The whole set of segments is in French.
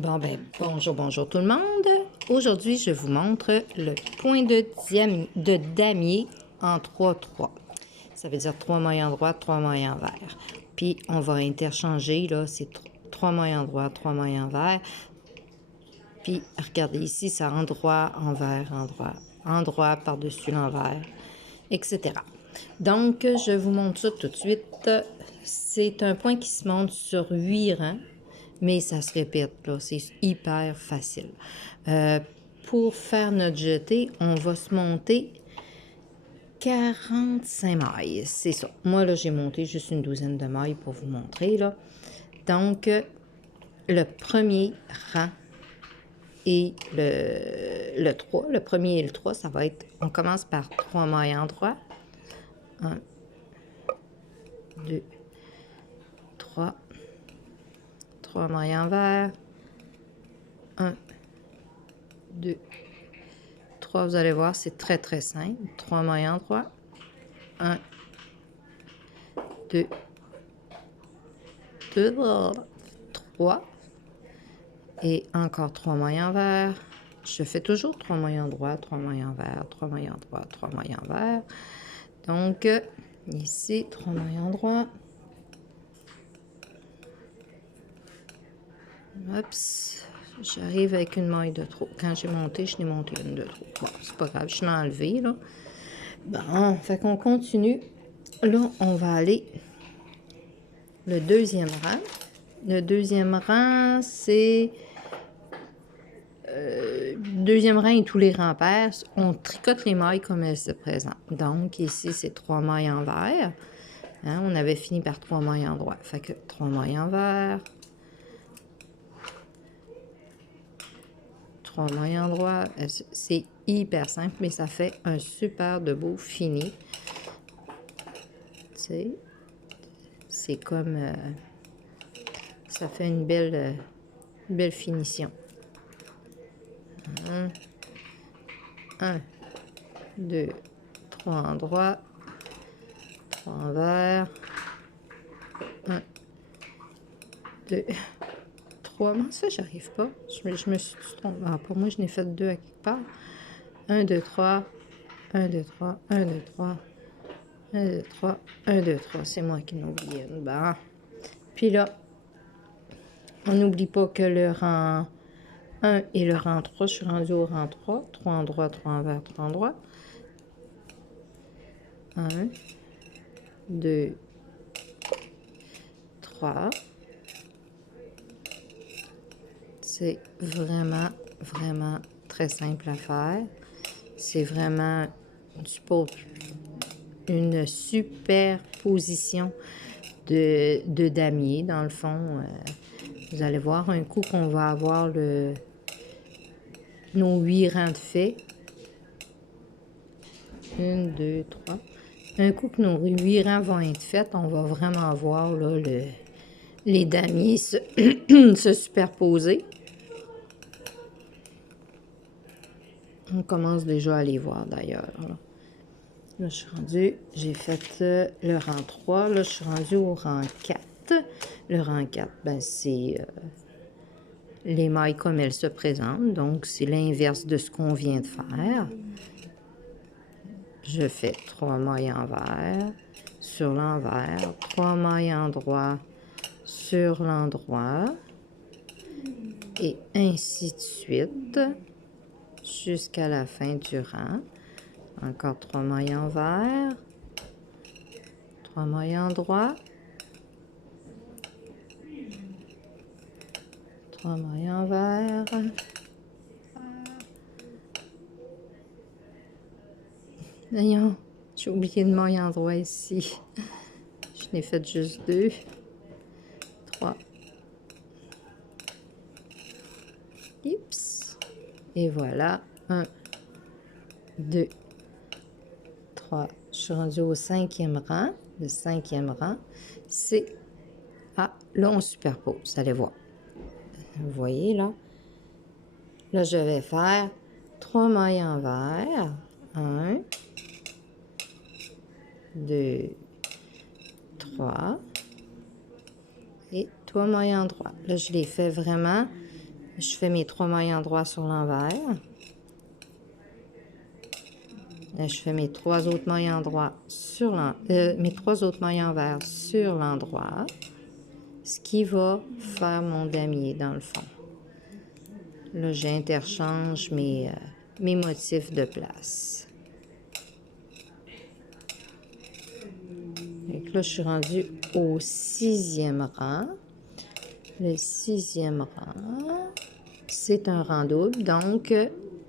Bon, ben, bonjour tout le monde. Aujourd'hui, je vous montre le point de damier en 3-3. Ça veut dire 3 mailles en droite, 3 mailles en vert. Puis, on va interchanger, là, c'est 3 mailles en droite, 3 mailles en vert. Puis, regardez ici, ça endroit, envers, endroit par-dessus l'envers, etc. Donc, je vous montre ça tout de suite. C'est un point qui se monte sur 8 rangs. Mais ça se répète, là, c'est hyper facile. Pour faire notre jeté, on va se monter 45 mailles, c'est ça. Moi, là, j'ai monté juste une douzaine de mailles pour vous montrer, là. Donc, le premier rang et le 3, le premier et le 3, ça va être, on commence par 3 mailles en droit. 1, 2, 3. 3 mailles en vert. 1, 2, 3, vous allez voir, c'est très simple. 3 mailles en droit. 1, 2, 3. Et encore 3 mailles en vert. Je fais toujours 3 mailles en droit, 3 mailles en vert, 3 mailles en droit, 3 mailles en vert. Donc, ici, 3 mailles en droit. Oups. J'arrive avec une maille de trop. Quand j'ai monté, je l'ai monté une de trop. Bon, c'est pas grave, je l'ai enlevé, là. Bon, fait qu'on continue. Là, on va aller le deuxième rang. Le deuxième rang, c'est... deuxième rang et tous les rangs pairs, on tricote les mailles comme elles se présentent. Donc, ici, c'est 3 mailles en vert. Hein, on avait fini par 3 mailles en droit. Fait que 3 mailles en vert. 3 mailles en droit. C'est hyper simple, mais ça fait un super de beau fini. Tu sais, c'est comme... ça fait une belle finition. 1, 2, 3 en droit. 3 en vert. 1, 2, 3. Moi, ça, j'arrive pas. Je me suis trompée. Ah, pour moi, je n'ai fait 2 à quelque part. 1, 2, 3. 1, 2, 3. 1, 2, 3. 1, 2, 3. 1, 2, 3. C'est moi qui n'ai oublié une barre. Puis là, on n'oublie pas que le rang 1 et le rang 3, je suis rendue au rang 3. 3 en droit, 3 en vert, 3 en droit. 1, 2, 3. C'est vraiment très simple à faire. C'est vraiment une superposition de damier, dans le fond. Vous allez voir, un coup qu'on va avoir nos 8 rangs de faits. 1, 2, 3. Un coup que nos 8 rangs vont être faits, on va vraiment voir là, les damiers se superposer. On commence déjà à les voir d'ailleurs. Là, je suis rendue, j'ai fait le rang 3. Là, je suis rendue au rang 4. Le rang 4, ben, c'est les mailles comme elles se présentent. Donc, c'est l'inverse de ce qu'on vient de faire. Je fais 3 mailles en vert sur l'envers, 3 mailles en droit sur l'endroit, et ainsi de suite jusqu'à la fin du rang. Encore 3 mailles en vert, 3 mailles en droit, 3 mailles en vert. Voyons, j'ai oublié de maille en droit ici. Je n'ai fait juste 2, 3. Oups. Et voilà, 1, 2, 3. Je suis rendue au 5e rang. Le 5e rang, c'est... Ah, là, on superpose, allez voir. Vous voyez, là? Là, je vais faire 3 mailles en vert. 1, 2, 3. Et 3 mailles en droit. Là, je les fais vraiment Je fais mes 3 mailles en droit sur l'envers. Là, je fais mes 3 autres mailles en droit sur mes 3 autres mailles envers sur l'endroit, ce qui va faire mon damier dans le fond. Là, j'interchange mes motifs de place. Donc là, je suis rendue au 6e rang. Le 6e rang, c'est un rang double, donc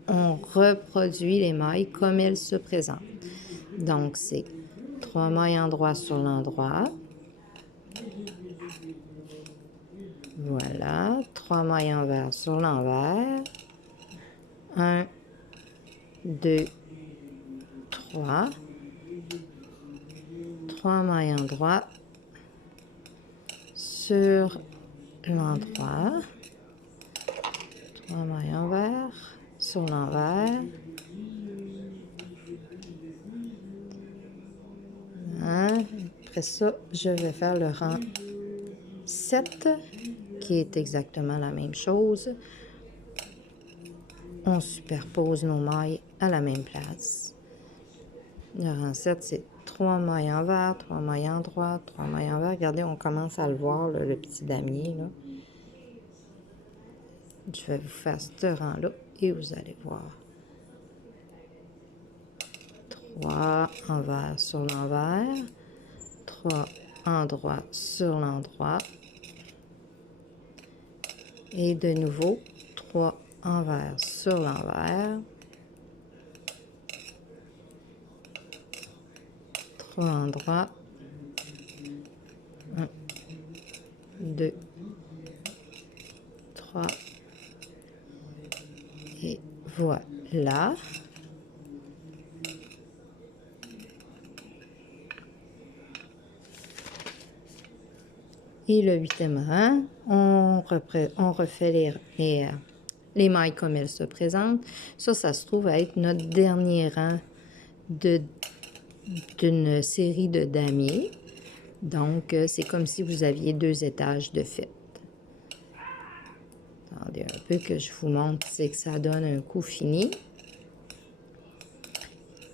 on reproduit les mailles comme elles se présentent. Donc, c'est 3 mailles en droit sur l'endroit. Voilà, 3 mailles envers sur l'envers. 1, 2, 3. 3 mailles en droit sur l'endroit. 3 mailles envers sur l'envers. Après ça, je vais faire le rang 7, qui est exactement la même chose. On superpose nos mailles à la même place. Le rang 7, c'est 3 mailles envers, 3 mailles en droit, 3 mailles envers. Regardez, on commence à le voir, là, le petit damier, là. Je vais vous faire ce rang-là et vous allez voir. 3 envers sur l'envers, 3 endroits sur l'endroit. Et de nouveau, 3 envers sur l'envers. 3 endroits. 1, 2, 3. Et voilà. Et le 8e rang, on refait les mailles comme elles se présentent. Ça se trouve à être notre dernier rang d'une série de damiers. Donc, c'est comme si vous aviez 2 étages de fait. Attendez un peu que je vous montre, c'est que ça donne un coup fini.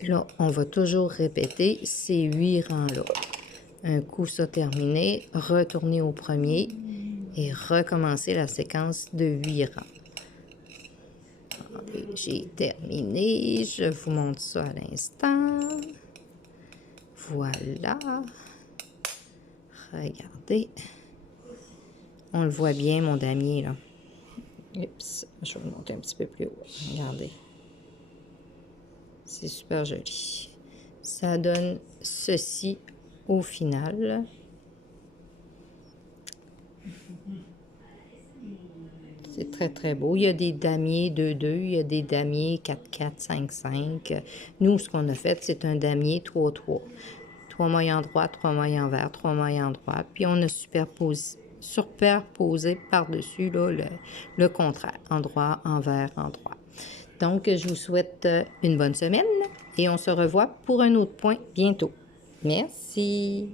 Là, on va toujours répéter ces 8 rangs-là. Un coup ça terminé, retourner au premier et recommencer la séquence de 8 rangs. Attendez, j'ai terminé, je vous montre ça à l'instant. Voilà. Regardez. On le voit bien, mon damier, là. Oups, je vais le monter un petit peu plus haut. Regardez. C'est super joli. Ça donne ceci au final. C'est très, très beau. Il y a des damiers 2-2, il y a des damiers 4-4, 5-5. Nous, ce qu'on a fait, c'est un damier 3-3. 3 mailles en droit, 3 mailles envers, 3 mailles en droit. Puis on a superposé par-dessus le contraire. Endroit, envers, endroit. Donc, je vous souhaite une bonne semaine et on se revoit pour un autre point bientôt. Merci.